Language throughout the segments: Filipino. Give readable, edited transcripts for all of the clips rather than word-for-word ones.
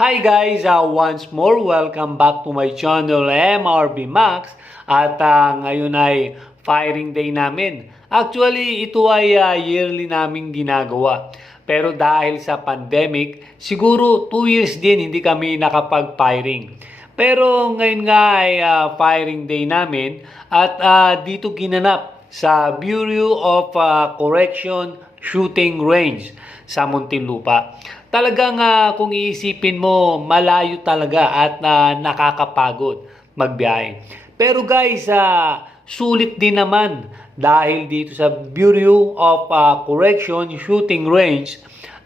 Hi guys, once more welcome back to my channel MRB Max at ngayon ay firing day namin. Actually, ito ay yearly naming ginagawa. Pero dahil sa pandemic, siguro 2 years din hindi kami nakapag-firing. Pero ngayon nga ay firing day namin at dito ginanap sa Bureau of Correction Shooting Range sa Muntinlupa. Talagang kung iisipin mo, malayo talaga at nakakapagod magbiyahe. Pero guys, sulit din naman dahil dito sa Bureau of Correction Shooting Range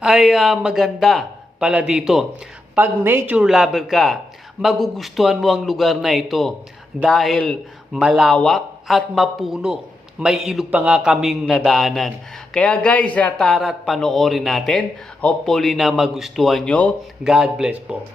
ay maganda pala dito. Pag nature lover ka, magugustuhan mo ang lugar na ito dahil malawak at mapuno. May ilog pa nga kaming nadaanan. Kaya guys, tara at panoorin natin. Hopefully na magustuhan nyo. God bless po.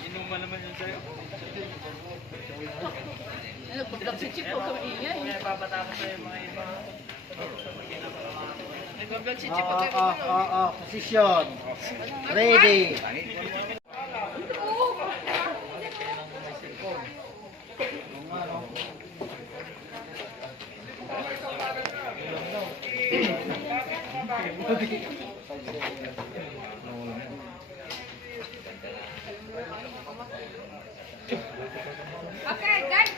Inuman naman yun sa'yo. Nagpag-chip po kami iya. Papatapos sa'yo mga iba. Nagpag-chip po kami. Position. Ready. Okay, guys.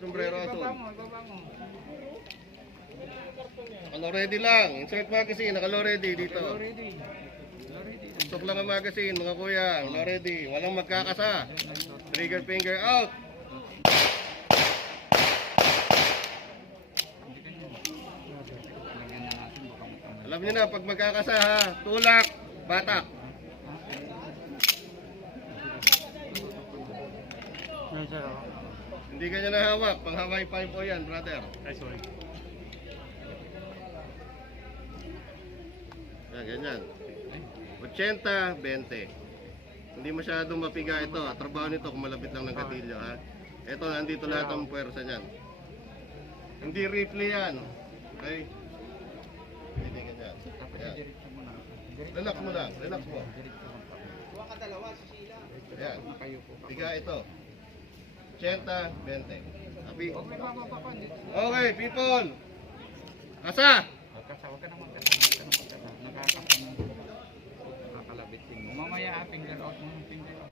Sombrero azul. Ano ready lang? Insert magazine, nakalo ready dito. Stop lang ang magazine, mga kuya. Ano ready? Walang magkakasa. Trigger finger out. Alam niyo na, pag magkakasa ha, tulak, batak. Hindi kanya nahawak, pang Hawaii 5 po yan, brother. Ay, sorry. Yan, ganyan. 80, 20. Hindi masyadong mapiga ito. Trabaho nito kung malapit lang ng gatilyo ha. Ito, nandito lahat ang puwersa niyan. Hindi rifle yan. Okay? Hindi ganyan. Yan. Relax mo lang, relax mo. Yan. Piga ito. 80, 20. Abi. Okay, people. Kasa! Huwag ka naman kasa. Nakakalabitin mo. Mamaya finger out mo ng finger out.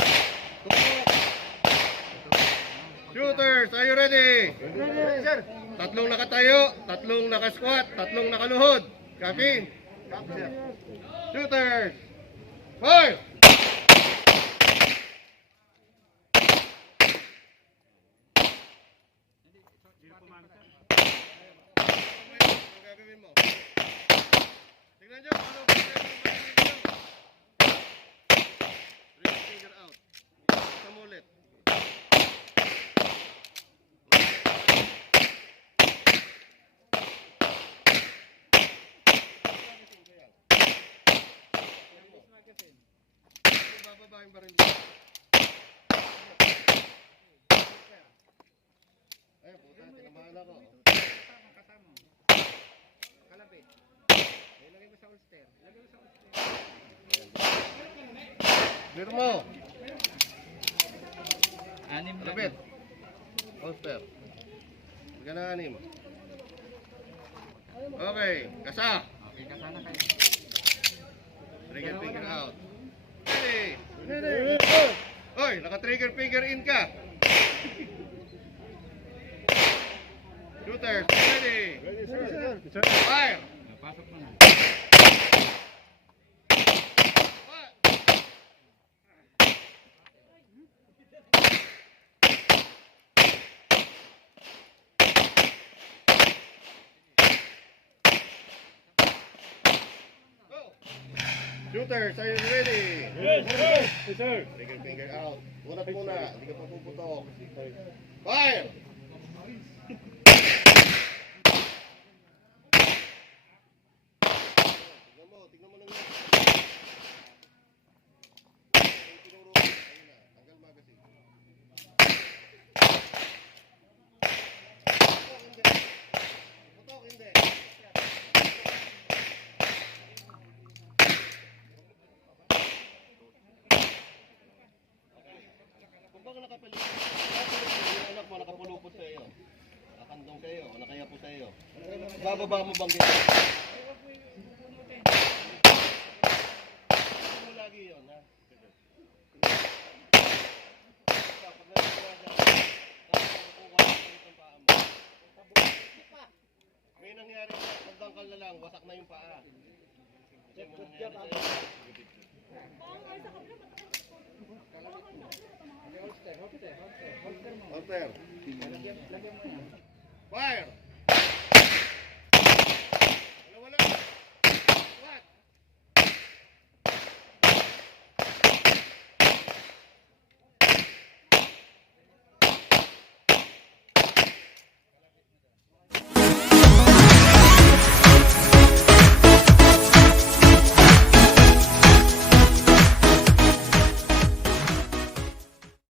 Shooters, are you ready? Ready, sir. Tatlong nakatayo, tatlong nakasquat, tatlong nakaluhod. Copy? Copy, sir. Shooters! Fire! Ang gagawin mo? Tingnan nyo, ano ba yung Three finger out. Samulit. Bababa yung baril. Ay, puta, tinamahan ako. Kasama. Kalapit. Ilagay mo sa holster. Ilagay mo sa holster. Clear mo. Anim lang. Kalapit. Holster. Huwag na anim. Okay, kasa. Okay, kasana kayo. Trigger finger out. Ready. Hoy, naka-trigger finger in ka. Shooters, ready. Fire. Pasok mo na. Go. Shooters, are you ready? Yes, sir. Yes, sir. Trigger finger out. Unat muna, hindi ka pa puputok. Fire! Tignan mo lang yan. Ay, tinuro ko. Ayun na, tanggal magazine. Putok, hindi. Putok, hindi. Kung baka nakapaligid, yung anak mo nakapulupot sa iyo, nakakandong sa iyo, nakayapo sa iyo, bababa mo bang gito? Ito mo lagi yun, ha? Pag nagagawa dyan, kukuha ka ng paa mo. May nangyari na, pagdangkal na lang, wasak na yung paa. Kasi mo nangyari sa iyo. Holster. Fire!